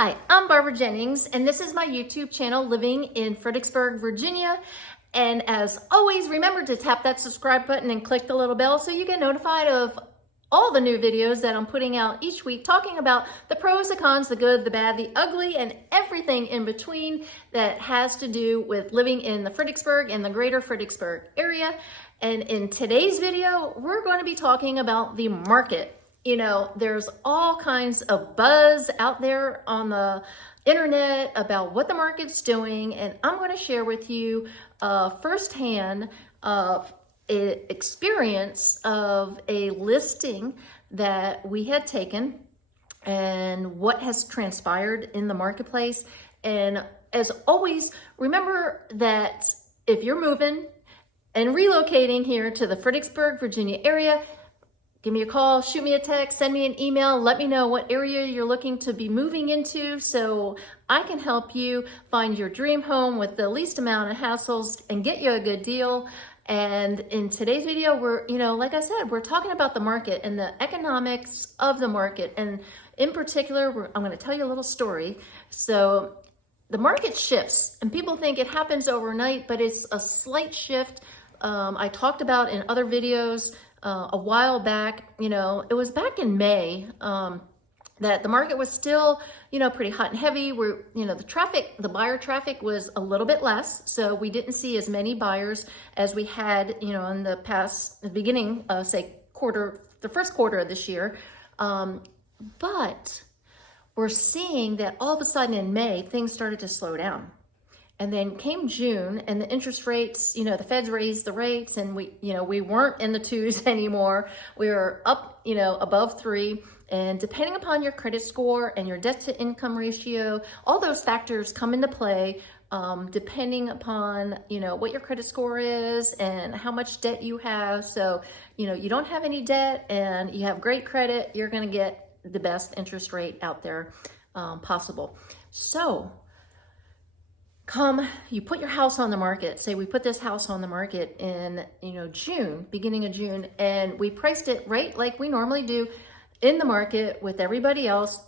Hi, I'm Barbara Jennings, and this is my YouTube channel, Living in Fredericksburg, Virginia. And as always, remember to tap that subscribe button and click the little bell so you get notified of all the new videos that I'm putting out each week, talking about the pros, the cons, the good, the bad, the ugly, and everything in between that has to do with living in the Fredericksburg and the Greater Fredericksburg area. And in today's video, we're going to be talking about the market. You know, there's all kinds of buzz out there on the internet about what the market's doing, and I'm going to share with you firsthand of experience of a listing that we had taken and what has transpired in the marketplace. And as always, remember that if you're moving and relocating here to the Fredericksburg, Virginia area, give me a call, shoot me a text, send me an email, let me know what area you're looking to be moving into so I can help you find your dream home with the least amount of hassles and get you a good deal. And in today's video, we're, like I said, we're talking about the market and the economics of the market. And in particular, I'm going to tell you a little story. So the market shifts and people think it happens overnight, but it's a slight shift. I talked about in other videos a while back, it was back in May, that the market was still, pretty hot and heavy. The buyer traffic was a little bit less. So we didn't see as many buyers as we had, in the beginning of, say, the first quarter of this year. But we're seeing that all of a sudden in May, things started to slow down. And then came June and the interest rates, the Feds raised the rates and we weren't in the 2s anymore. We were up, above 3. And depending upon your credit score and your debt to income ratio, all those factors come into play, depending upon, what your credit score is and how much debt you have. So, you don't have any debt and you have great credit, you're going to get the best interest rate out there possible. So, you put your house on the market. Say we put this house on the market in, June, beginning of June, and we priced it right like we normally do in the market with everybody else,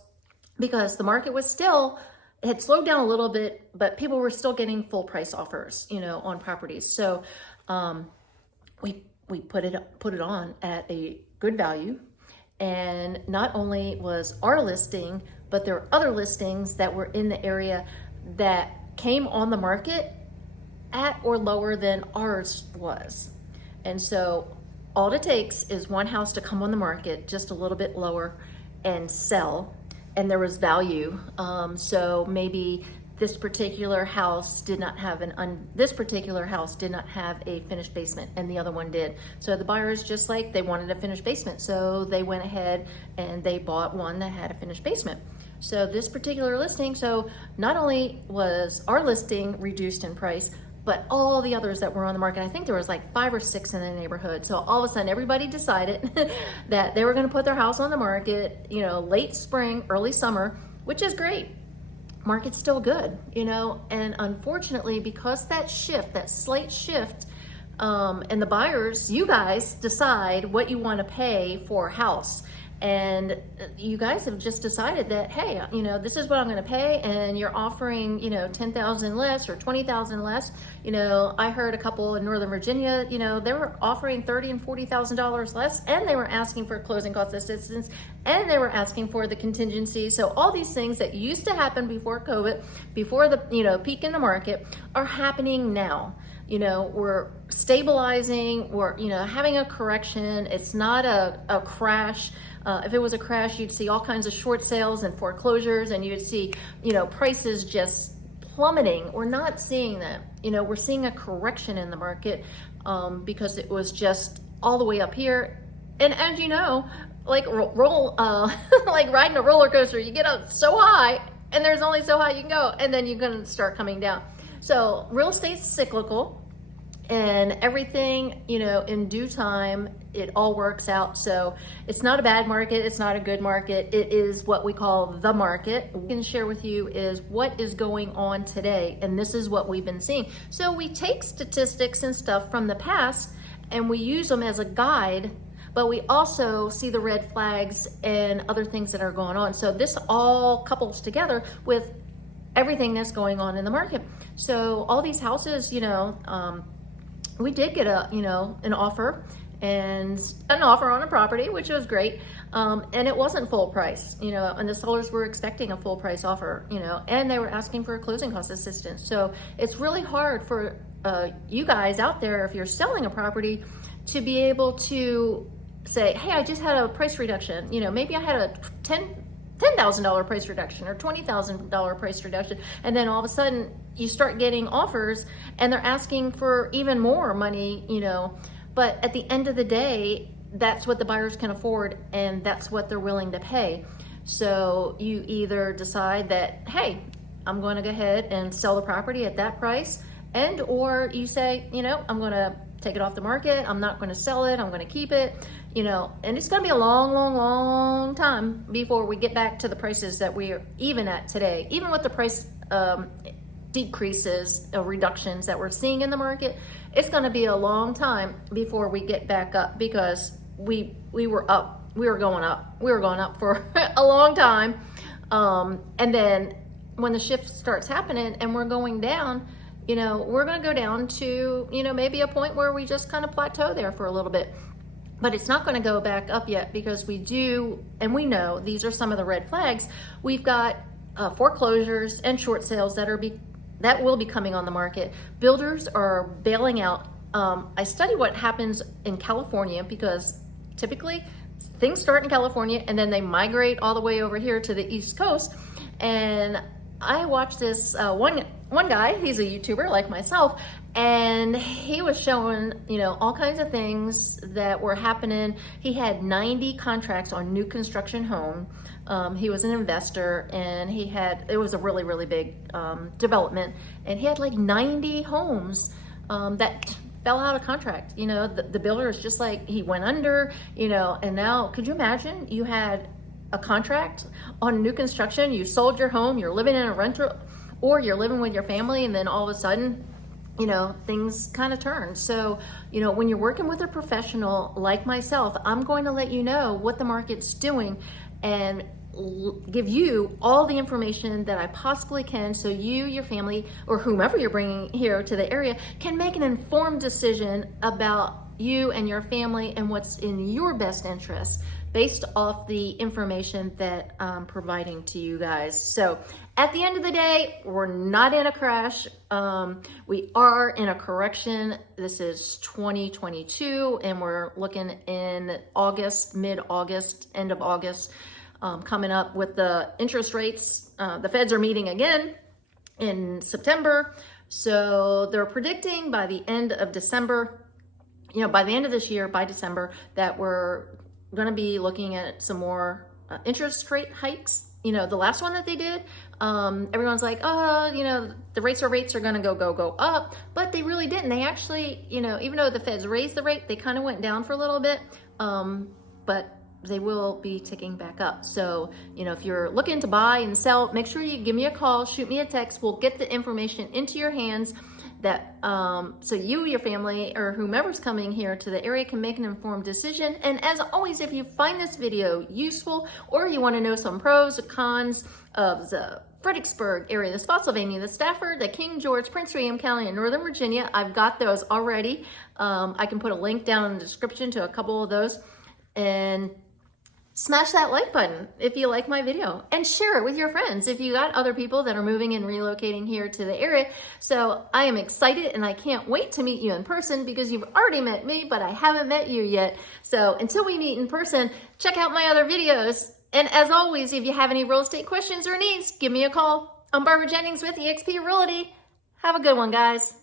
because the market was still, it had slowed down a little bit, but people were still getting full price offers, on properties. So we put it on at a good value. And not only was our listing, but there were other listings that were in the area that came on the market at or lower than ours was. And so all it takes is one house to come on the market just a little bit lower and sell, and there was value. So maybe this particular house did not have a finished basement and the other one did. So the buyers, just like they wanted a finished basement, so they went ahead and they bought one that had a finished basement. So this particular listing, so not only was our listing reduced in price, but all the others that were on the market, I think there was like 5 or 6 in the neighborhood. So all of a sudden everybody decided that they were gonna put their house on the market, late spring, early summer, which is great. Market's still good, and unfortunately, because that slight shift, and the buyers, you guys decide what you wanna pay for a house. And you guys have just decided that, hey, this is what I'm going to pay, and you're offering, $10,000 less or $20,000 less. I heard a couple in Northern Virginia, they were offering $30,000 and $40,000 less, and they were asking for closing cost assistance, and they were asking for the contingency. So all these things that used to happen before COVID, before the peak in the market, are happening now. We're stabilizing, we're, having a correction. It's not a crash. If it was a crash, you'd see all kinds of short sales and foreclosures, and you'd see, prices just plummeting. We're not seeing that. We're seeing a correction in the market because it was just all the way up here. And as you know, like like riding a roller coaster, you get up so high, and there's only so high you can go, and then you're going to start coming down. So real estate's cyclical. And everything, in due time, it all works out. So it's not a bad market. It's not a good market. It is what we call the market. What we can share with you is what is going on today. And this is what we've been seeing. So we take statistics and stuff from the past and we use them as a guide, but we also see the red flags and other things that are going on. So this all couples together with everything that's going on in the market. So all these houses, we did get an offer on a property, which was great. And it wasn't full price, and the sellers were expecting a full price offer, and they were asking for a closing cost assistance. So it's really hard for you guys out there, if you're selling a property, to be able to say, hey, I just had a price reduction. Maybe I had a $10,000 price reduction or $20,000 price reduction. And then all of a sudden you start getting offers and they're asking for even more money, but at the end of the day, that's what the buyers can afford and that's what they're willing to pay. So you either decide that, hey, I'm going to go ahead and sell the property at that price, or you say, I'm going to take it off the market. I'm not going to sell it. I'm going to keep it, and it's going to be a long, long, long time before we get back to the prices that we are even at today. Even with the price decreases or reductions that we're seeing in the market, it's going to be a long time before we get back up, because we were going up for a long time. And then when the shift starts happening and we're going down, we're going to go down to, maybe a point where we just kind of plateau there for a little bit. But it's not going to go back up yet, because we know these are some of the red flags. We've got foreclosures and short sales that will be coming on the market. Builders are bailing out. I study what happens in California, because typically things start in California and then they migrate all the way over here to the East Coast. And I watched this one guy, he's a YouTuber like myself, and he was showing, all kinds of things that were happening. He had 90 contracts on new construction home. He was an investor, and it was a really, really big development, and he had like 90 homes that fell out of contract. The builder is just like, he went under, and now, could you imagine, you had a contract on new construction, you sold your home, you're living in a rental, or you're living with your family, and then all of a sudden, things kind of turn. So, when you're working with a professional like myself, I'm going to let you know what the market's doing and give you all the information that I possibly can, so you, your family, or whomever you're bringing here to the area can make an informed decision about you and your family and what's in your best interest based off the information that I'm providing to you guys. So at the end of the day, we're not in a crash. We are in a correction. This is 2022, and we're looking in August, mid-August, end of August, coming up with the interest rates. The Feds are meeting again in September. So they're predicting by the end of December, by the end of this year, by December, that we're going to be looking at some more interest rate hikes. The last one that they did, everyone's like, oh, the rates are going to go up, but they really didn't. They actually, even though the Feds raised the rate, they kind of went down for a little bit, but they will be ticking back up. So, if you're looking to buy and sell, make sure you give me a call, shoot me a text. We'll get the information into your hands that so you, your family, or whomever's coming here to the area can make an informed decision. And as always, if you find this video useful, or you want to know some pros or cons of the Fredericksburg area, the Spotsylvania, the Stafford, the King George, Prince William County, and Northern Virginia, I've got those already. I can put a link down in the description to a couple of those. And smash that like button if you like my video, and share it with your friends if you got other people that are moving and relocating here to the area. So I am excited, and I can't wait to meet you in person, because you've already met me, but I haven't met you yet. So until we meet in person, check out my other videos. And as always, if you have any real estate questions or needs, give me a call. I'm Barbara Jennings with eXp Realty. Have a good one, guys.